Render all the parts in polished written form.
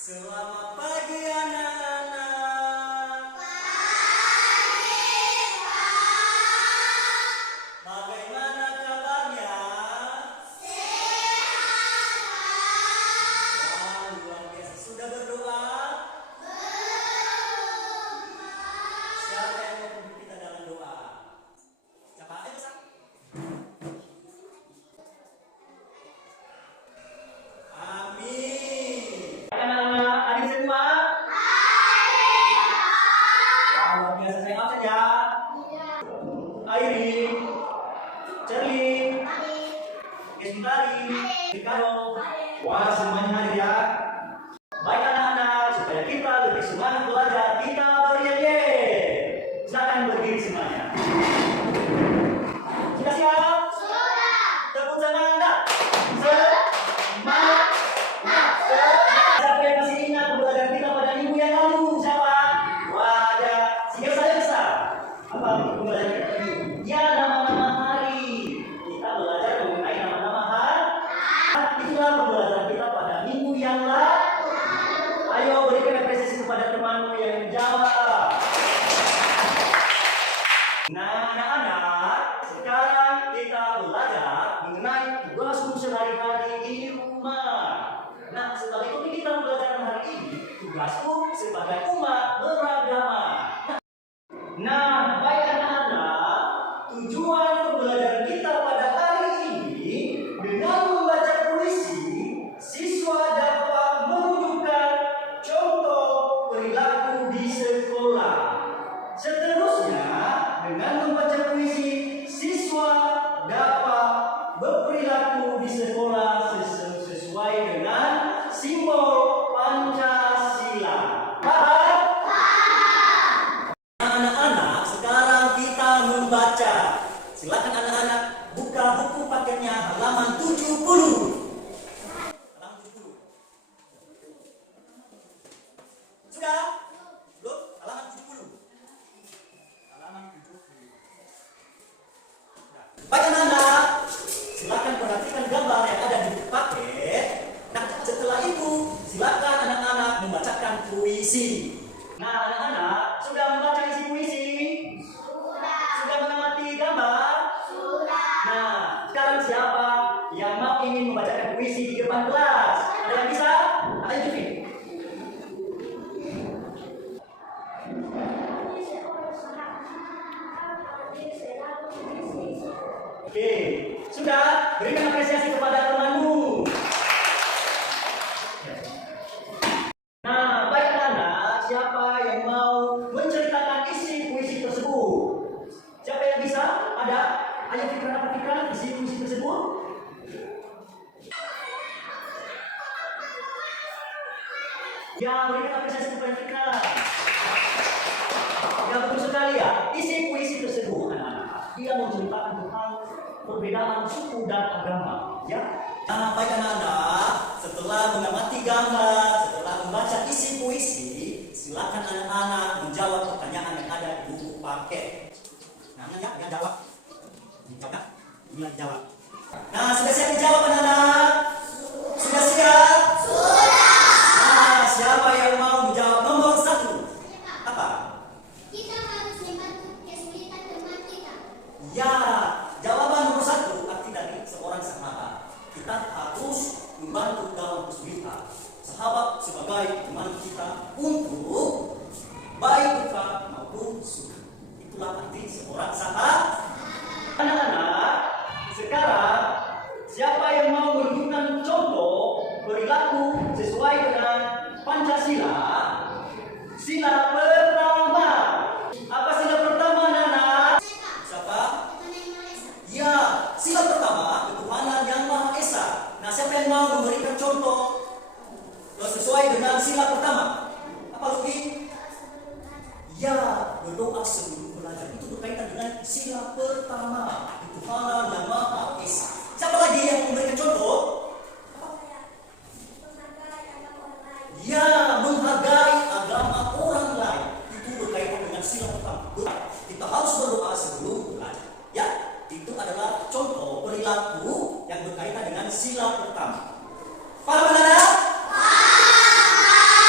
Selamat pagi anak-anak. Pagi, Pak. Bagaimana kabarnya? Sehat, Pak. Wah, luar biasa. Sudah berdoa? Belum, Pak. Siapa yang mau pimpin kita dalam doa? Siapa? Ayo, Sa. Amin. Anak-anak, adik semua. Wah, luar biasa. Saya absen ya. Airi, Cerlin, Kesutari, Ricardo. Wah, semuanya hadir ya. Baik anak-anak, supaya kita lebih semangat belajar, kita bernyanyi. Silakan berdiri semuanya. Sudah siap? Sudah. Tepuk semangat. Semangat. Siapa yang masih ingat pembelajaran kita pada minggu yang lalu? Siapa? Wah, ada. Sehingga saya besar. Apa pembelajaran kita tadi? Ya, nama-nama hari. Kita belajar mengenai nama-nama hari. Itulah pembelajaran kita pada minggu yang lalu. Ayo berikan apresiasi kepada temanmu yang menjawab. Nah, anak-anak, sekarang kita belajar mengenai tugasku sehari-hari di rumah. Nah, setelah itu kita belajar hari ini, tugasku sebagai umat beragama. Nah, baik anak-anak, tujuan pembelajaran kita pada hari ini dengan membaca puisi, siswa dapat menunjukkan contoh perilaku di sekolah. Seterusnya, dengan membaca puisi, siswa dapat berperilaku di sekolah sesuai dengan simbol Pancasila. Paham? Anak-anak, sekarang kita membaca. Silakan anak-anak buka buku paketnya halaman 70. Halaman 70. Sudah? Belum? Halaman 70. Halaman 70. Sudah. Baik anak-anak, silakan perhatikan gambar yang ada di buku paket. Nah, setelah itu silakan anak-anak membacakan puisi. Nah, anak-anak sudah membaca isi puisi? Sudah. Sudah mengamati gambar? Sudah. Nah, sekarang siapa yang mau ingin membacakan puisi di depan kelas? Ada yang bisa? Ayo Jufri. Oke, sudah. Berikan apresiasi kepada temanmu. Nah, baik anak-anak, siapa yang mau menceritakan isi puisi tersebut? Siapa yang bisa? Ada? Ayo kita perhatikan isi puisi tersebut. Ya, berikan apresiasi kepada kita. Ya, betul sekali ya. Isi puisi tersebut, anak-anak, dia menceritakan tentang perbedaan suku dan agama. Ya. Nah, baik anak-anak, setelah mengamati gambar, setelah membaca isi puisi, silakan anak-anak menjawab pertanyaan yang ada di buku paket. Nah, ya, jawab. Jawab. Mulai jawab. Nah, sudah siap dijawab anak-anak? Sudah siap? Nah, siapa yang mau menjawab nomor 1? Apa? Kita harus membantu kesulitan teman kita. Ya, jawaban nomor 1 arti dari seorang sahabat. Kita harus membantu dalam kesulitan. Sahabat sebagai teman kita untuk baik duka maupun suka. Itulah arti seorang sahabat. Anak-anak, sekarang siapa yang mau menunjukkan contoh perilaku sesuai dengan Pancasila? Sila pertama. Apa sila pertama, anak-anak? Siapa? Ya, sila pertama ketuhanan yang Maha Esa. Nah, siapa yang mau memberikan contoh sesuai dengan sila pertama? Apa Luki? Ya, berdoa sebelum belajar. Itu berkaitan dengan sila pertama ketuhanan yang Maha Esa. Siapa lagi yang memberikan contoh? Ya, menghargai agama orang lain. Itu berkaitan dengan sila pertama. Kita harus berdoa sebelum belajar. Ya, itu adalah contoh perilaku yang berkaitan dengan sila pertama. Paham anak-anak? Paham.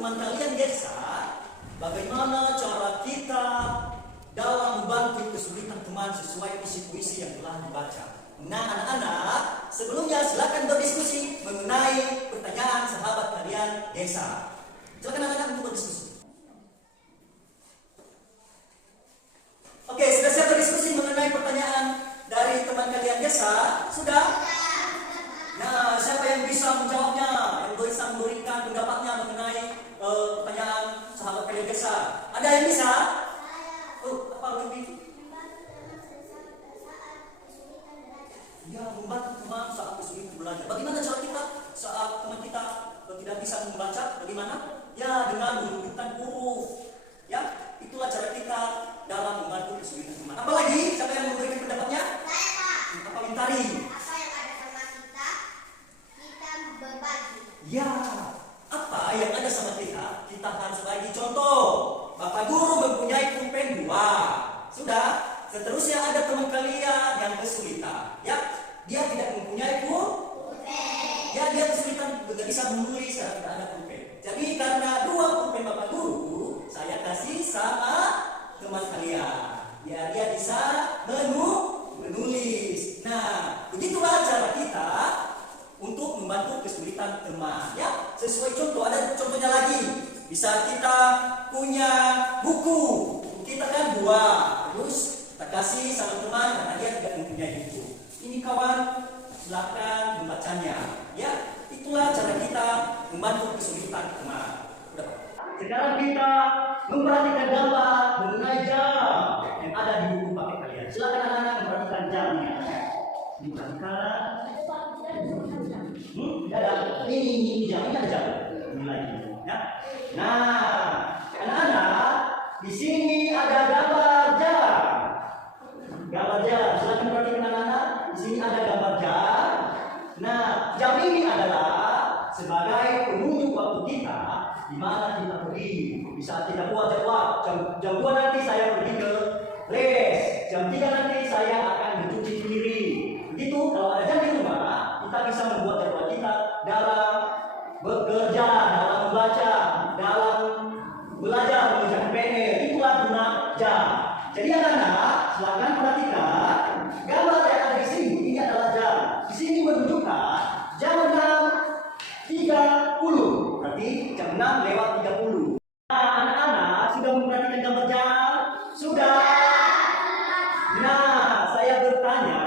teman kalian desa, bagaimana cara kita dalam membantu kesulitan teman sesuai isi puisi yang telah dibaca. Nah, anak-anak, sebelumnya silakan berdiskusi mengenai pertanyaan sahabat kalian desa. Silakan anak-anak untuk berdiskusi. Oke, sudah siap berdiskusi mengenai pertanyaan dari teman kalian desa? Sudah? Nah, siapa yang bisa menjawabnya? Yang bisa memberikan pendapatnya mengenai pertanyaan sahabat kalian desa? Ada yang bisa? Oh, apa lebih? Ya, membantu teman saat kesulitan belajar. Bagaimana cara kita saat teman kita tidak bisa membaca? Bagaimana? Ya, dengan menunjukkan huruf. Ya, itulah cara kita dalam membantu kesulitan teman. Apalagi? Siapa yang memberikan pendapatnya? Saya, Pak. Apa Mintari? Apa yang ada sama kita, kita berbagi. Ya, apa yang ada sama kita harus bagi. Contoh, Bapak Guru mempunyai pulpen 2. Sudah? Seterusnya ada teman kalian yang kesulitan. Ya, dia tidak mempunyai pulpen. Ya, dia kesulitan, tidak bisa menulis karena tidak ada pulpen. Jadi karena 2 pulpen Bapak Guru, saya kasih sama teman kalian. Ya, dia bisa menulis. Nah, begitulah cara kita untuk membantu kesulitan teman. Ya, sesuai contoh. Ada contohnya lagi. Bisa kita punya buku. Buku kita kan 2. Terus kita kasih sama teman karena dia tidak mempunyai buku. Ini kawan, silakan membacanya. Ya, itulah cara kita membantu kesulitan teman. Udah. Sekarang kita memperhatikan gambar mengenai jam yang ada di buku paket kalian. Silakan anak-anak memperhatikan jamnya. Diperhatikan. Tidak ada. Ini jam, ini ada jam. Ini lagi. Ya. Nah, anak-anak, di sini ada gambar jam. Gambar jam. Silakan perhatikan anak-anak. Di sini ada gambar jam. Nah, jam ini adalah sebagai penunjuk waktu kita di mana kita pergi. Bisa kita buat jadwal. Jam 2 nanti saya pergi ke les. Jam 3 nanti saya akan mencuci piring. Begitu, kalau ada jam di rumah, kita bisa membuat jadwal kita dalam bekerja, dalam membaca, dalam belajar mengerjakan PR. Itulah guna jam. Jadi anak-anak, silakan perhatikan gambar yang ada di sini. Ini adalah jam. Di sini menunjukkan jam 6.30. Berarti jam 6:30. Nah, anak-anak sudah memperhatikan gambar jam? Sudah? Nah, saya bertanya,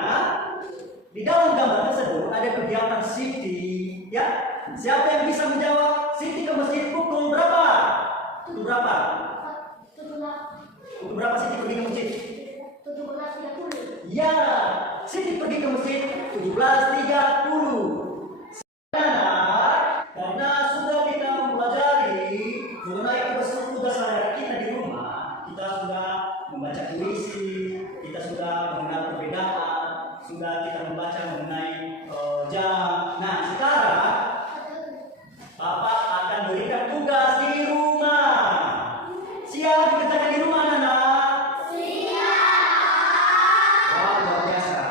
di dalam gambar tersebut ada kegiatan Siti, ya? Siapa yang bisa menjawab? Siti ke masjid pukul berapa? Pukul berapa? Pukul berapa Siti pergi ke masjid? 17.30. Ya, Siti pergi ke masjid 17.30. Karena sudah kita mempelajari mengenai tugas sehari kita di rumah, kita sudah membaca puisi, kita sudah mengenal perbedaan, sudah kita membaca mengenai jam. Nah, sekarang Bapak akan berikan tugas di rumah. Siap dikerjakan di rumah, anak-anak? Siap. Wah, luar biasa.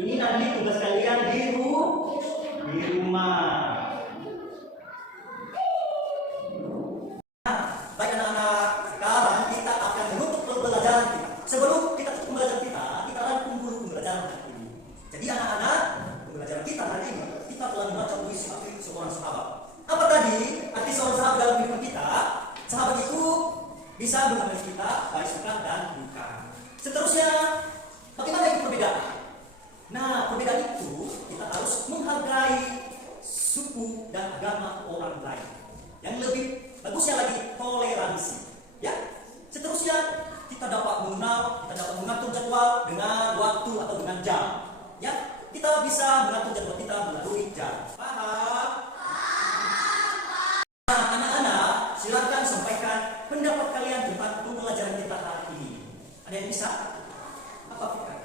Ini nanti tugas kalian di rumah. Nah, baik anak-anak, sekarang kita akan menutup pembelajaran kita. Sebelum kita tutup pembelajaran kita rangkum dulu pembelajaran hari ini. Jadi anak-anak, pembelajaran kita hari ini, kita telah membaca puisi arti seorang sahabat. Apa tadi arti seorang sahabat dalam kehidupan kita? Sahabat itu bisa menemani kita baik suka dan duka. Seterusnya, bagaimana itu perbedaan? Nah, perbedaan itu kita harus menghargai suku dan agama orang lain. Yang lebih bagusnya lagi toleransi. Ya. Seterusnya kita dapat mengenal, kita dapat mengatur jadwal dengan waktu atau dengan jam. Ya, kita bisa mengatur jadwal kita melalui jam. Paham? Nah, anak-anak, silakan sampaikan pendapat kalian tentang pembelajaran kita hari ini. Ada yang bisa? Apa Fikar?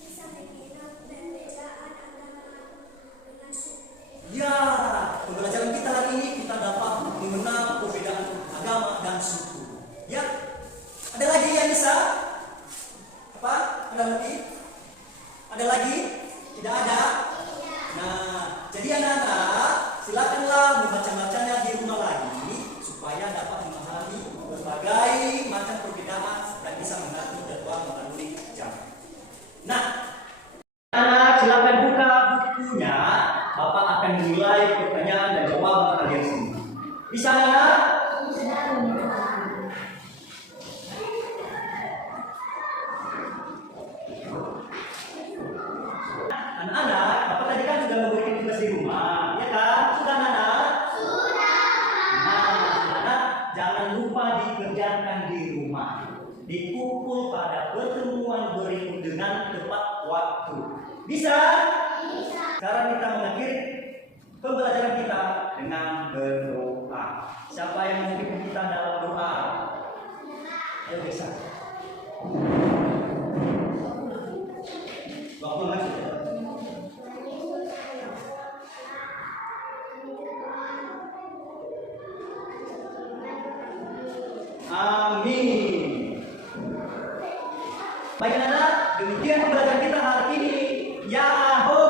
Bisa mengenal perbedaan antara dengan suku. Ya, pembelajaran kita hari ini kita dapat mengenal perbedaan agama dan suku. Ya, ada lagi yang bisa? Apa? Ada lagi? Ada lagi? Tidak ada? Nah, jadi anak-anak, silakanlah membaca-bacanya di rumah lagi. supaya dapat memahami berbagai macam perbedaan dan bisa mengerti jadwal melalui jam. Nah, anak silakan buka bukunya. Bapak akan menilai pertanyaan dan jawaban kalian semua. Bisa anak? Anak-anak, Bapak tadi kan sudah memberikan tugas di rumah, ya kan? Sudah anak? Sudah. Nah, anak jangan lupa dikerjakan di rumah. Dikumpul pada pertemuan berikut dengan tepat waktu. Bisa? Bisa. Sekarang kita mengakhiri pembelajaran kita dengan berdoa. Siapa yang memimpin kita dalam doa? Ayo bisa. Waktu masih. Amin. Baik anak, demikian pembelajaran kita hari ini. Yahoo.